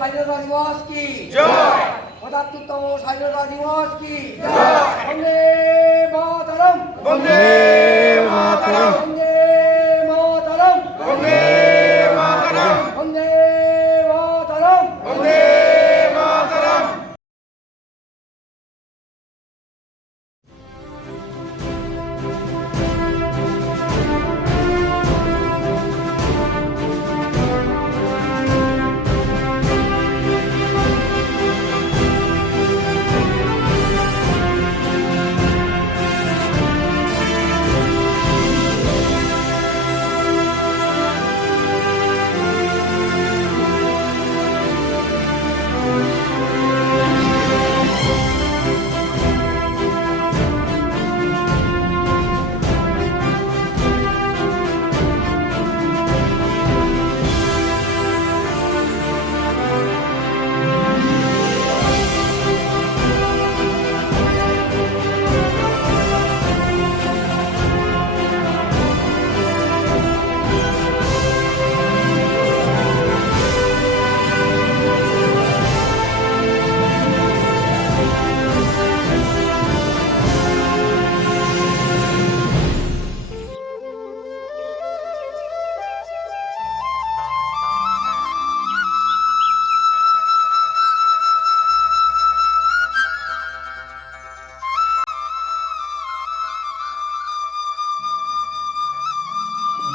স্বাধীনতা দিবস কি জয়। ৭৫তম স্বাধীনতা দিবস কি জয়। বন্দে মাতরম, বন্দে মাতরম, বন্দে মাতরম, বন্দে মাতরম, বন্দে মাতরম। বন্দে মাতরম।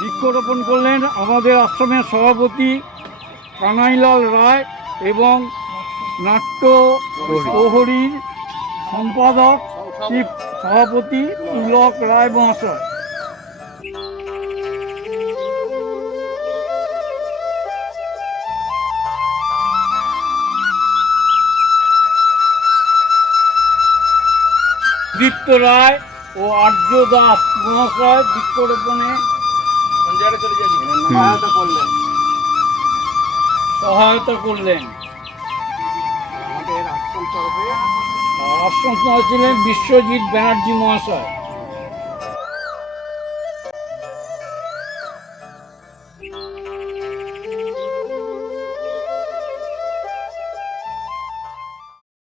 বৃক্ষরোপণ করলেন আমাদের আশ্রমের সভাপতি কানাইলাল রায় এবং নাট্য প্রহরীর সম্পাদক চিফ সভাপতি পুলক রায় মহাশয়। দীপ্ত রায় ও আর্য দাস মহাশয় বৃক্ষরোপণে সহায়তা করলেন। আমাদের আশ্রম তরফে আশ্রম ছিলেন বিশ্বজিৎ ব্যানার্জি মহাশয়।